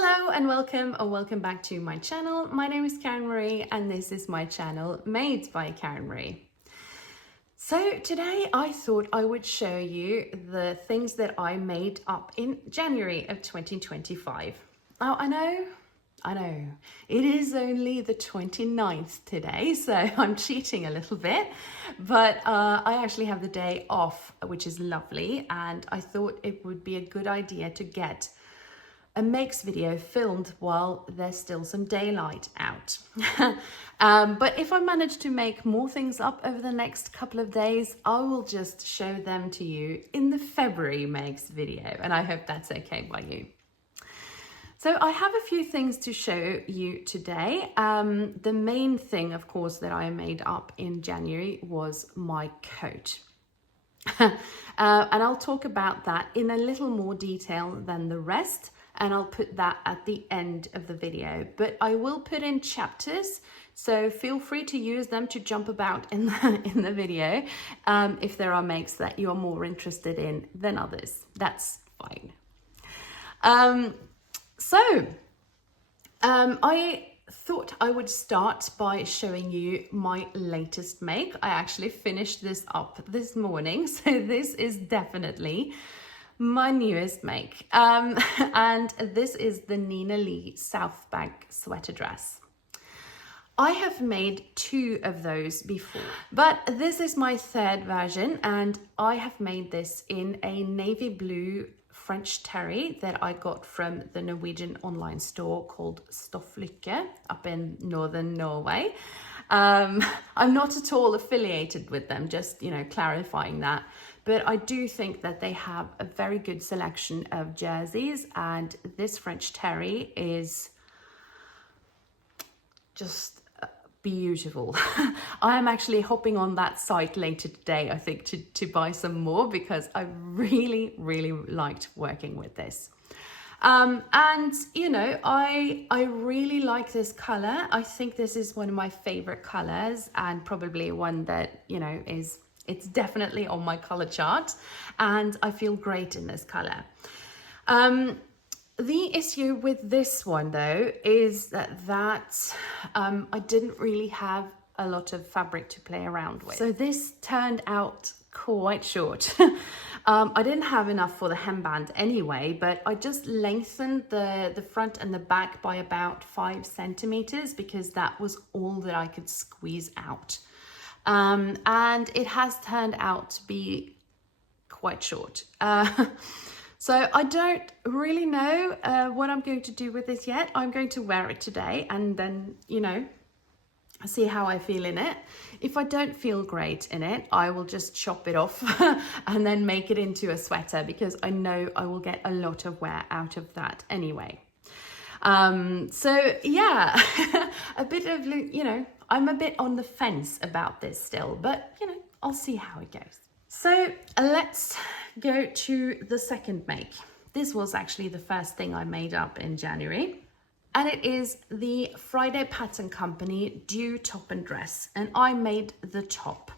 Hello and welcome or welcome back to my channel. My name is Karen Marie and this is my channel Made by Karen Marie. So today I thought I would show you the things that I made up in January of 2025. Now I know, it is only the 29th today, so I'm cheating a little bit, but I actually have the day off, which is lovely, and I thought it would be a good idea to get a makes video filmed while there's still some daylight out. But if I manage to make more things up over the next couple of days, I will just show them to you in the February makes video, and I hope that's okay by you. So I have a few things to show you today. The main thing, of course, that I made up in January was my coat. And I'll talk about that in a little more detail than the rest, and I'll put that at the end of the video. But I will put in chapters, so feel free to use them to jump about in the video if there are makes that you are more interested in than others. That's fine. I thought I would start by showing you my latest make. I actually finished this up this morning, so this is definitely my newest make. And this is the Nina Lee Southbank sweater dress. I have made two of those before, but this is my third version, and I have made this in a navy blue French terry that I got from the Norwegian online store called Stofflykke up in northern Norway. I'm not at all affiliated with them, just, clarifying that. But I do think that they have a very good selection of jerseys, and this French terry is just beautiful. I am actually hopping on that site later today, I think, to buy some more, because I really liked working with this. And I really like this color. I think this is one of my favorite colors, and probably one that, it's definitely on my color chart, and I feel great in this color. The issue with this one though is that I didn't really have a lot of fabric to play around with. So this turned out quite short. I didn't have enough for the hemband anyway, but I just lengthened the front and the back by about 5 centimeters because that was all that I could squeeze out. And it has turned out to be quite short. So I don't really know what I'm going to do with this yet. I'm going to wear it today and then, see how I feel in it. If I don't feel great in it, I will just chop it off and then make it into a sweater, because I know I will get a lot of wear out of that anyway. So yeah, a bit of, I'm a bit on the fence about this still, but I'll see how it goes. So let's go to the second make. This was actually the first thing I made up in January, and it is the Friday Pattern Company Dew Top and Dress, and I made the top.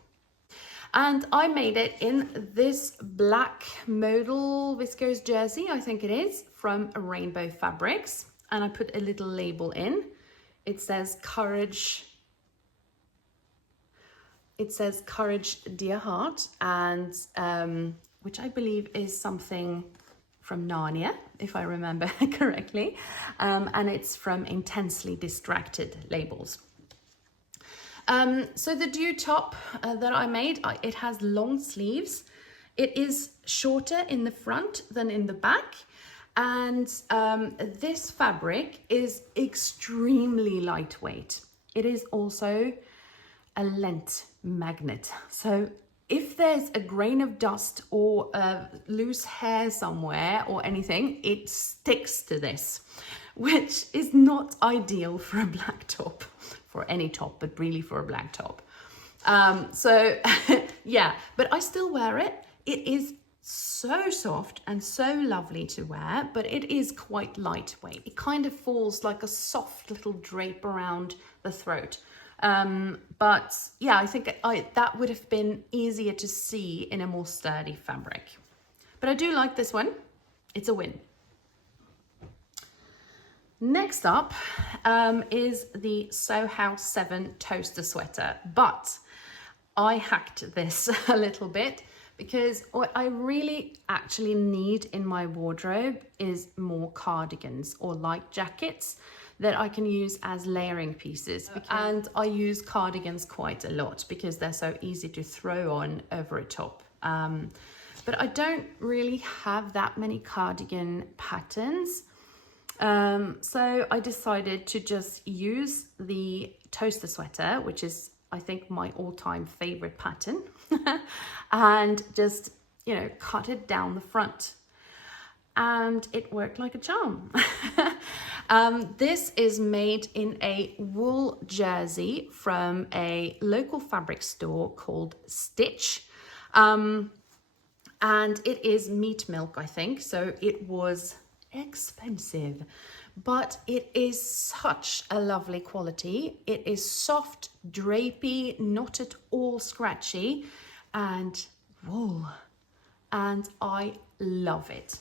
And I made it in this black modal viscose jersey, I think it is, from Rainbow Fabrics, and I put a little label in. It says Courage. It says Courage, Dear Heart, and which I believe is something from Narnia, if I remember correctly, and it's from Intensely Distracted labels. So the Dew top that I made, it has long sleeves. It is shorter in the front than in the back, and this fabric is extremely lightweight. It is also a lint magnet, so if there's a grain of dust or a loose hair somewhere or anything, it sticks to this, which is not ideal for a black top, for any top, but really for a black top. So yeah, but I still wear it. It is so soft and so lovely to wear, but it is quite lightweight. It kind of falls like a soft little drape around the throat. But yeah, I think that would have been easier to see in a more sturdy fabric. But I do like this one. It's a win. Next up is the Sew House 7 toaster sweater, but I hacked this a little bit because what I really actually need in my wardrobe is more cardigans or light jackets that I can use as layering pieces. And I use cardigans quite a lot because they're so easy to throw on over a top. But I don't really have that many cardigan patterns. So I decided to just use the toaster sweater, which is, I think, my all-time favorite pattern, and just, you know, cut it down the front. And it worked like a charm. This is made in a wool jersey from a local fabric store called Stitch. And it is meat milk, I think. So it was expensive, but it is such a lovely quality. It is soft, drapey, not at all scratchy, and wool. And I love it.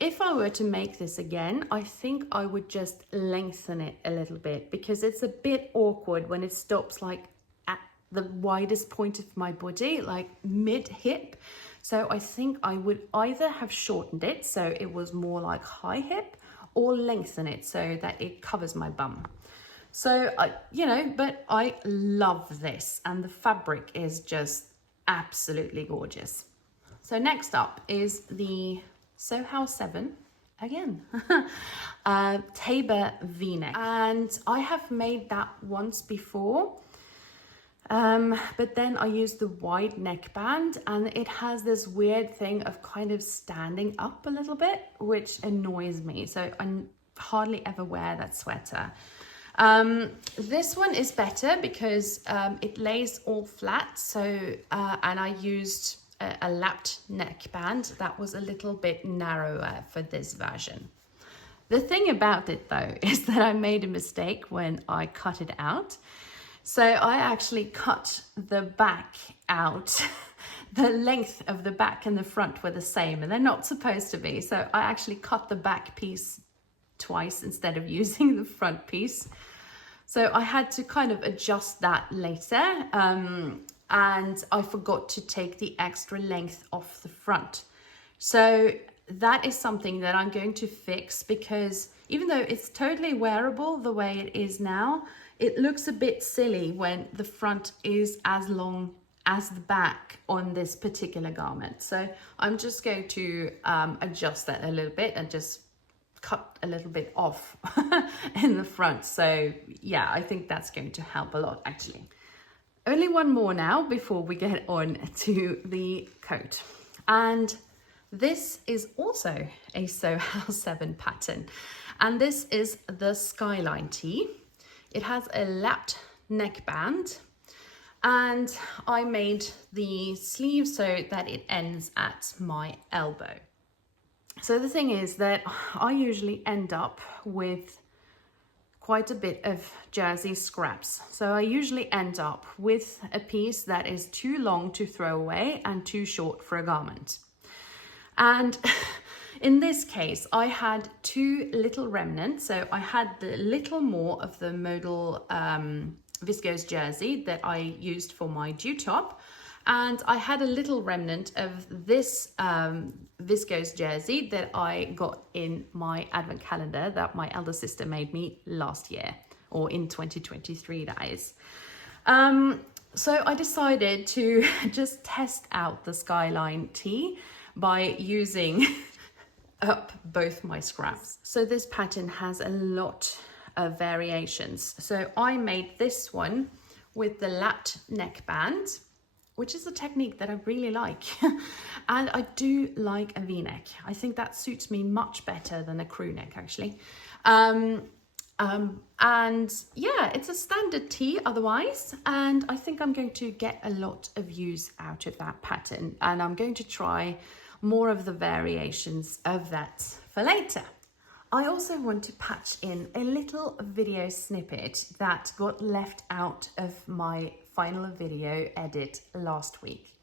If I were to make this again, I think I would just lengthen it a little bit because it's a bit awkward when it stops like at the widest point of my body, like mid-hip. So I think I would either have shortened it so it was more like high hip, or lengthen it so that it covers my bum. So, but I love this, and the fabric is just absolutely gorgeous. So next up is the Sew House 7, again, Tabor V-neck. And I have made that once before, but then I used the wide neckband, and it has this weird thing of kind of standing up a little bit, which annoys me. So I hardly ever wear that sweater. This one is better because it lays all flat. So, and I used a lapped neckband that was a little bit narrower for this version. The thing about it though is that I made a mistake when I cut it out. So I actually cut the back out. The length of the back and the front were the same, and they're not supposed to be. So I actually cut the back piece twice instead of using the front piece. So I had to kind of adjust that later. And I forgot to take the extra length off the front. So that is something that I'm going to fix, because even though it's totally wearable the way it is now, it looks a bit silly when the front is as long as the back on this particular garment. So I'm just going to adjust that a little bit and just cut a little bit off in the front. So yeah, I think that's going to help a lot actually. Only one more now before we get on to the coat. And this is also a Sew House 7 pattern. And this is the Skyline tee. It has a lapped neckband, and I made the sleeve so that it ends at my elbow. So the thing is that I usually end up with quite a bit of jersey scraps. So I usually end up with a piece that is too long to throw away and too short for a garment. And in this case, I had two little remnants. So I had the little more of the modal viscose jersey that I used for my dew top. And I had a little remnant of this viscose jersey that I got in my advent calendar that my elder sister made me last year, or in 2023 that is. So I decided to just test out the Skyline tee by using up both my scraps. So this pattern has a lot of variations. So I made this one with the lapped neckband, which is a technique that I really like. And I do like a V-neck. I think that suits me much better than a crew neck actually. And yeah, it's a standard tee otherwise. And I think I'm going to get a lot of use out of that pattern. And I'm going to try more of the variations of that for later. I also want to patch in a little video snippet that got left out of my final video edit last week.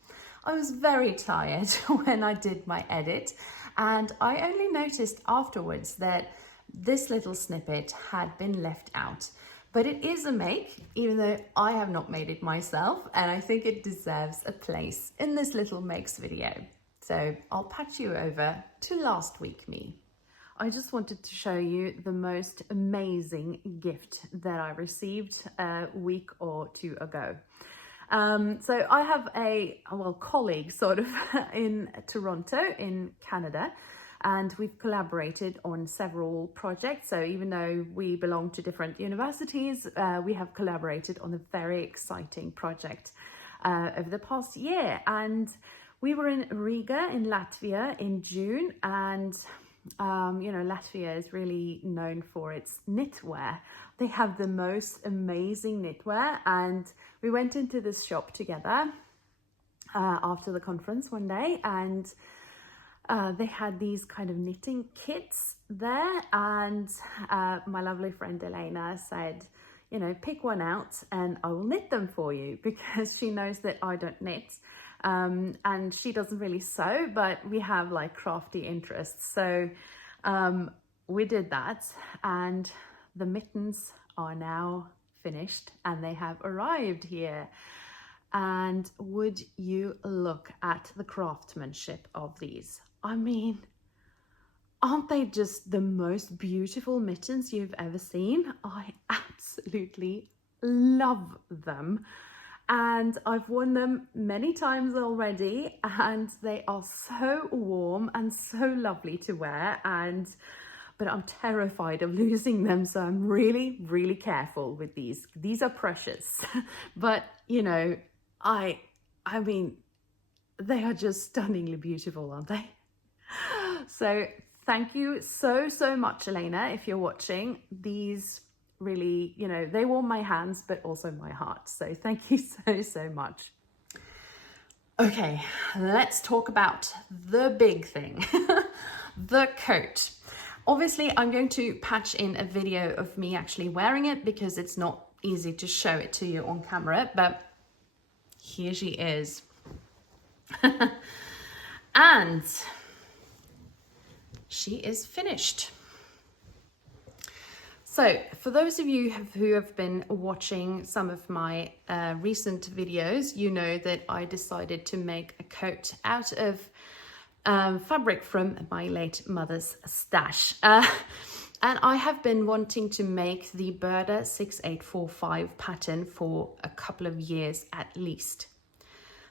I was very tired when I did my edit, and I only noticed afterwards that this little snippet had been left out. But it is a make, even though I have not made it myself, and I think it deserves a place in this little makes video. So I'll patch you over to last week me. I just wanted to show you the most amazing gift that I received a week or two ago. So I have a colleague sort of in Toronto in Canada, and we've collaborated on several projects. So even though we belong to different universities, we have collaborated on a very exciting project over the past year. And we were in Riga in Latvia in June, and Latvia is really known for its knitwear. They have the most amazing knitwear, and we went into this shop together after the conference one day, and they had these kind of knitting kits there, and my lovely friend Elena said, pick one out and I will knit them for you, because she knows that I don't knit. And she doesn't really sew, but we have like crafty interests. So we did that, and the mittens are now finished and they have arrived here. And would you look at the craftsmanship of these? I mean, aren't they just the most beautiful mittens you've ever seen? I absolutely love them. And I've worn them many times already, and they are so warm and so lovely to wear. But I'm terrified of losing them, so I'm really, really careful with these. These are precious, but I mean, they are just stunningly beautiful, aren't they? So thank you so much, Elena, if you're watching. These really, they warm my hands, but also my heart. So thank you so much. Okay, let's talk about the big thing, the coat. Obviously, I'm going to patch in a video of me actually wearing it, because it's not easy to show it to you on camera, but here she is. And she is finished. So for those of you who have been watching some of my recent videos, you know that I decided to make a coat out of fabric from my late mother's stash. And I have been wanting to make the Burda 6845 pattern for a couple of years at least.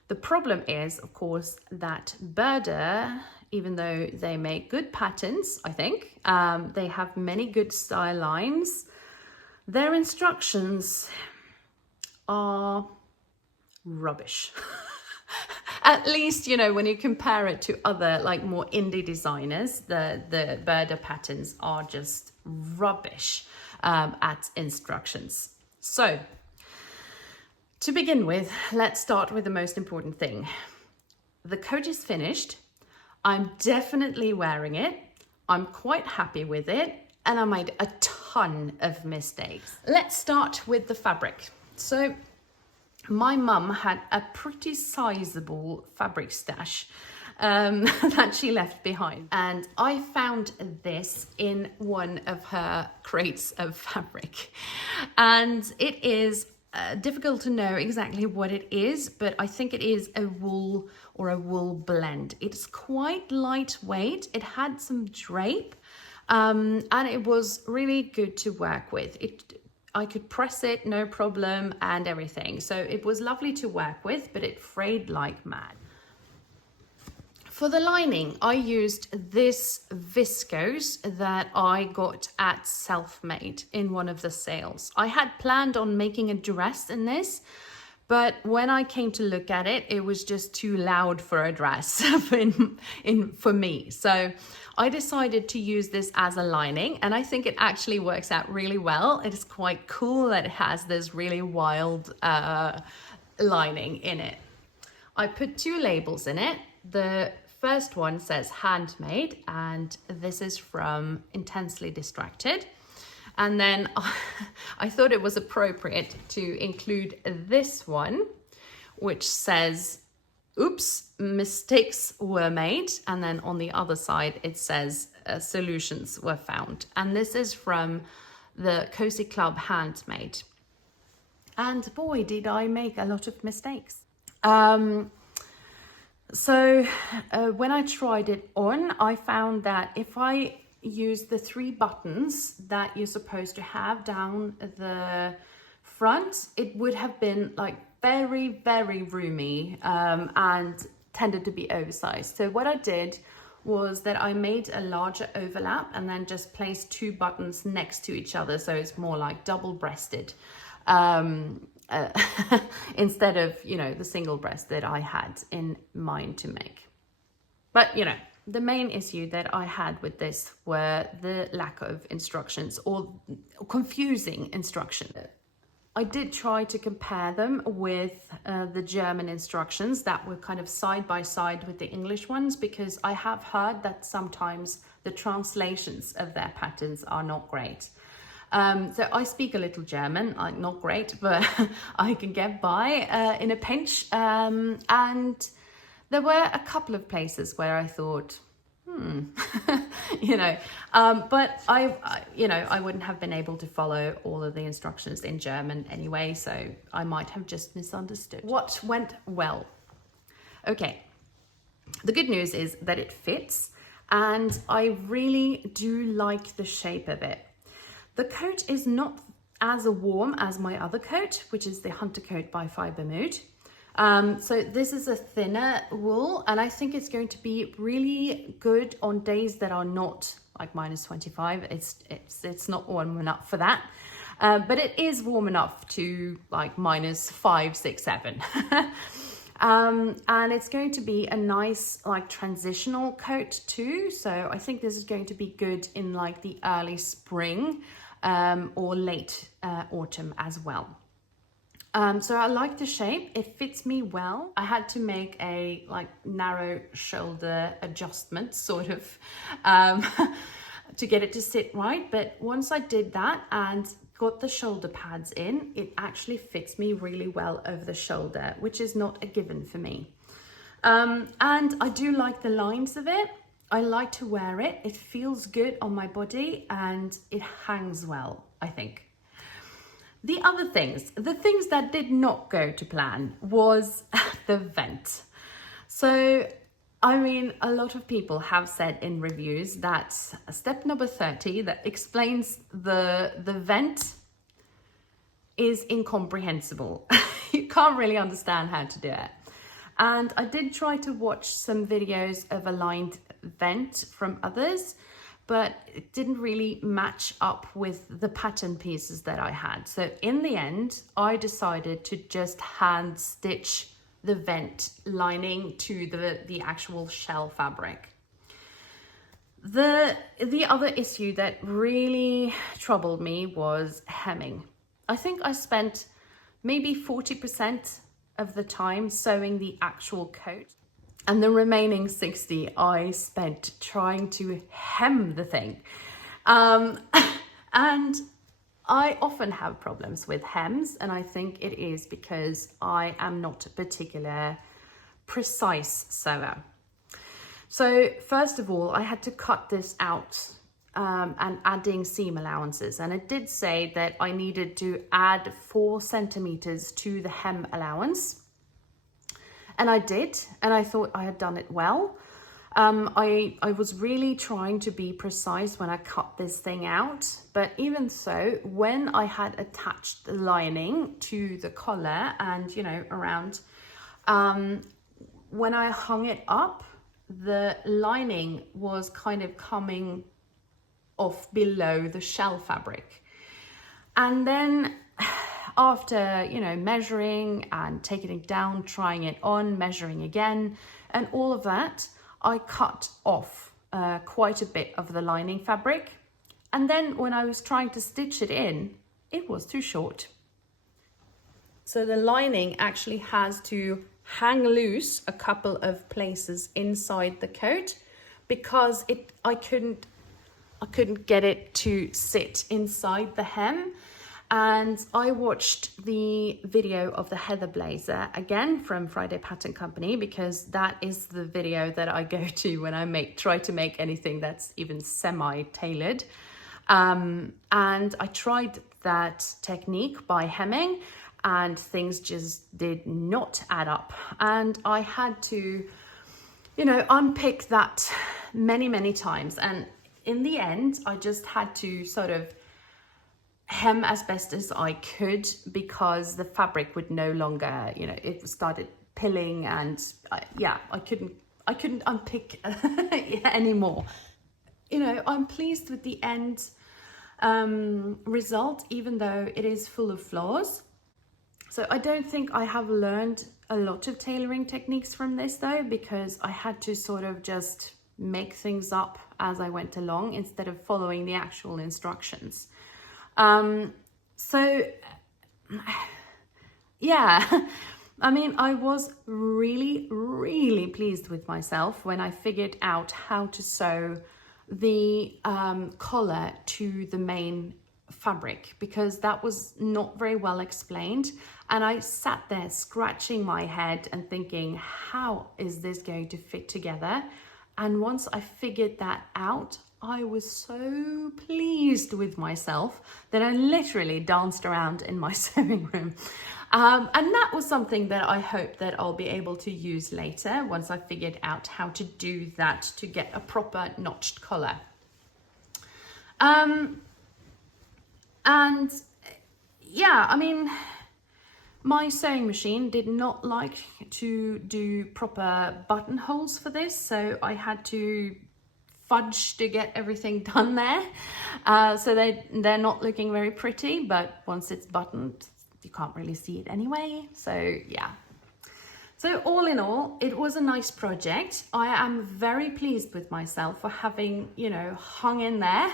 The problem is, of course, that Burda, even though they make good patterns, I think, they have many good style lines, their instructions are rubbish. At least, when you compare it to other, like, more indie designers, the Burda patterns are just rubbish at instructions. So, to begin with, let's start with the most important thing. The coat is finished. I'm definitely wearing it. I'm quite happy with it, and I made a ton of mistakes. Let's start with the fabric. So my mum had a pretty sizable fabric stash that she left behind, and I found this in one of her crates of fabric, and it is difficult to know exactly what it is, but I think it is a wool or a wool blend. It's quite lightweight. It had some drape, and it was really good to work with. I could press it, no problem, and everything. So it was lovely to work with, but it frayed like mad. For the lining, I used this viscose that I got at Selfmade in one of the sales. I had planned on making a dress in this, but when I came to look at it, it was just too loud for a dress for me. So I decided to use this as a lining, and I think it actually works out really well. It is quite cool that it has this really wild lining in it. I put two labels in it. The first one says handmade, and this is from Intensely Distracted. And then I thought it was appropriate to include this one, which says oops, mistakes were made. And then on the other side, it says solutions were found. And this is from the Cozy Club Handmade. And boy, did I make a lot of mistakes. So when I tried it on, I found that if I use the 3 buttons that you're supposed to have down the front, it would have been like very, very roomy and tended to be oversized. So what I did was that I made a larger overlap and then just placed 2 buttons next to each other, so it's more like double-breasted instead of, you know, the single breast that I had in mind to make. But, you know, the main issue that I had with this were the lack of instructions or confusing instructions. I did try to compare them with the German instructions that were kind of side by side with the English ones, because I have heard that sometimes the translations of their patterns are not great. So I speak a little German, not great, but I can get by in a pinch. And there were a couple of places where I thought, you know, but I wouldn't have been able to follow all of the instructions in German anyway, so I might have just misunderstood. What went well? Okay, the good news is that it fits, and I really do like the shape of it. The coat is not as warm as my other coat, which is the Hunter coat by Fiber Mood. So this is a thinner wool, and I think it's going to be really good on days that are not like -25. It's not warm enough for that, but it is warm enough to like -5, 6, 7. And it's going to be a nice like transitional coat too. So I think this is going to be good in like the early spring or late autumn as well. So I like the shape, it fits me well. I had to make a like narrow shoulder adjustment sort of to get it to sit right. But once I did that and got the shoulder pads in, it actually fits me really well over the shoulder, which is not a given for me. And I do like the lines of it. I like to wear it. It feels good on my body and it hangs well, I think. The other things, the things that did not go to plan was the vent. So, I mean, a lot of people have said in reviews that step number 30 that explains the vent is incomprehensible. You can't really understand how to do it. And I did try to watch some videos of a lined vent from others, but it didn't really match up with the pattern pieces that I had. So in the end, I decided to just hand stitch the vent lining to the actual shell fabric. The other issue that really troubled me was hemming. I think I spent maybe 40% of the time sewing the actual coat, and the remaining 60 I spent trying to hem the thing. And I often have problems with hems, and I think it is because I am not a particular precise sewer. So first of all, I had to cut this out and adding seam allowances. And it did say that I needed to add 4 centimeters to the hem allowance. And I did, and I thought I had done it well. I was really trying to be precise when I cut this thing out, but even so, when I had attached the lining to the collar and, you know, around, when I hung it up, the lining was kind of coming off below the shell fabric. And then after, you know, measuring and taking it down, trying it on, measuring again, and all of that, I cut off quite a bit of the lining fabric. And then when I was trying to stitch it in, it was too short. So the lining actually has to hang loose a couple of places inside the coat because I couldn't get it to sit inside the hem. and I watched the video of the heather blazer again from Friday Pattern Company, because that is the video that I go to when I try to make anything that's even semi-tailored. And I tried that technique by hemming, and things just did not add up. And I had to, you know, unpick that many times. And in the end, I just had to sort of hem as best as I could, because the fabric would no longer, you know, it started pilling, and I couldn't unpick anymore. You know, I'm pleased with the end result, even though it is full of flaws. So I don't think I have learned a lot of tailoring techniques from this though, because I had to sort of just make things up as I went along instead of following the actual instructions. So yeah, I mean, I was really pleased with myself when I figured out how to sew the collar to the main fabric, because that was not very well explained. And I sat there scratching my head and thinking, how is this going to fit together? And once I figured that out, I was so pleased with myself that I literally danced around in my sewing room. And that was something that I hope that I'll be able to use later, once I figured out how to do that to get a proper notched collar. And yeah, I mean, my sewing machine did not like to do proper buttonholes for this, so I had to fudge to get everything done there. So they're not looking very pretty, but once it's buttoned, you can't really see it anyway. So yeah. So all in all, it was a nice project. I am very pleased with myself for having, you know, hung in there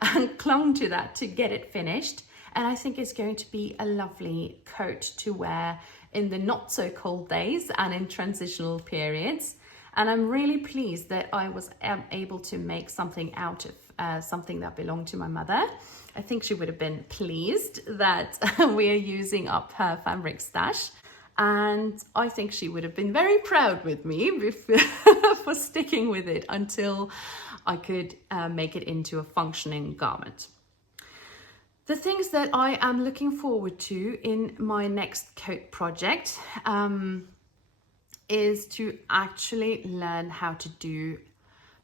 and clung to that to get it finished. And I think it's going to be a lovely coat to wear in the not so cold days and in transitional periods. And I'm really pleased that I was able to make something out of something that belonged to my mother. I think she would have been pleased that we are using up her fabric stash. And I think she would have been very proud with me for sticking with it until I could make it into a functioning garment. The things that I am looking forward to in my next coat project is to actually learn how to do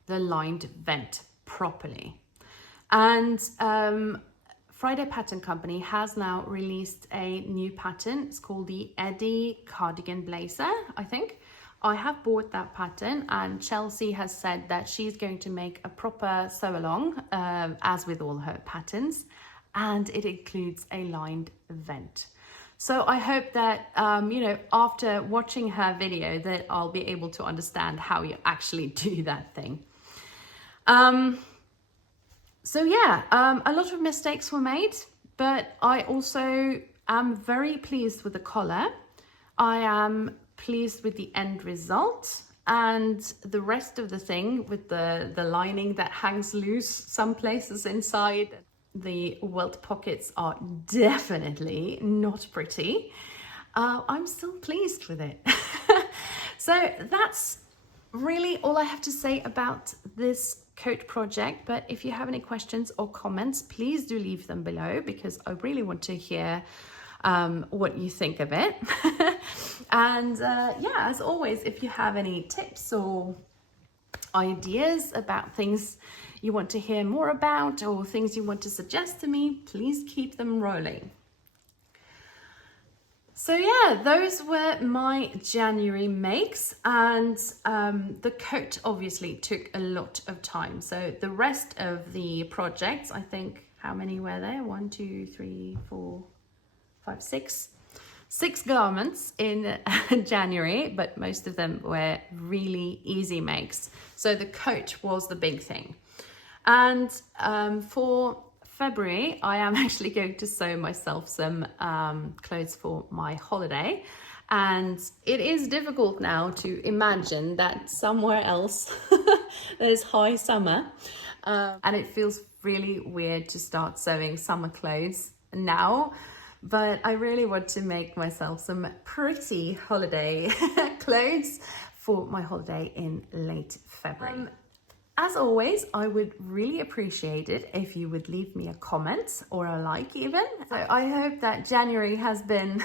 the lined vent properly. And Friday Pattern Company has now released a new pattern. It's called the Eddie Cardigan Blazer, I think. I have bought that pattern, and Chelsea has said that she's going to make a proper sew along, as with all her patterns, and it includes a lined vent. So I hope that, you know, after watching her video, that I'll be able to understand how you actually do that thing. So yeah, a lot of mistakes were made, but I also am very pleased with the collar. I am pleased with the end result, and the rest of the thing with the lining that hangs loose some places inside. The welt pockets are definitely not pretty. I'm still pleased with it. So that's really all I have to say about this coat project. But if you have any questions or comments, please do leave them below, because I really want to hear what you think of it. And yeah, as always, if you have any tips or ideas about things you want to hear more about, or things you want to suggest to me, please keep them rolling. So yeah, those were my January makes, and the coat obviously took a lot of time. So the rest of the projects, I think, how many were there? 1, 2, 3, 4, 5, 6. 6 garments in January, but most of them were really easy makes. So the coat was the big thing. And for February, I am actually going to sew myself some clothes for my holiday. And it is difficult now to imagine that somewhere else there's high summer. And it feels really weird to start sewing summer clothes now, but I really want to make myself some pretty holiday clothes for my holiday in late February. As always, I would really appreciate it if you would leave me a comment or a like even. So I hope that January has been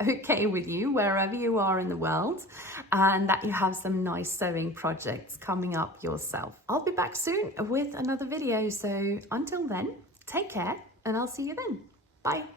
okay with you wherever you are in the world, and that you have some nice sewing projects coming up yourself. I'll be back soon with another video, so until then, take care and I'll see you then. Bye.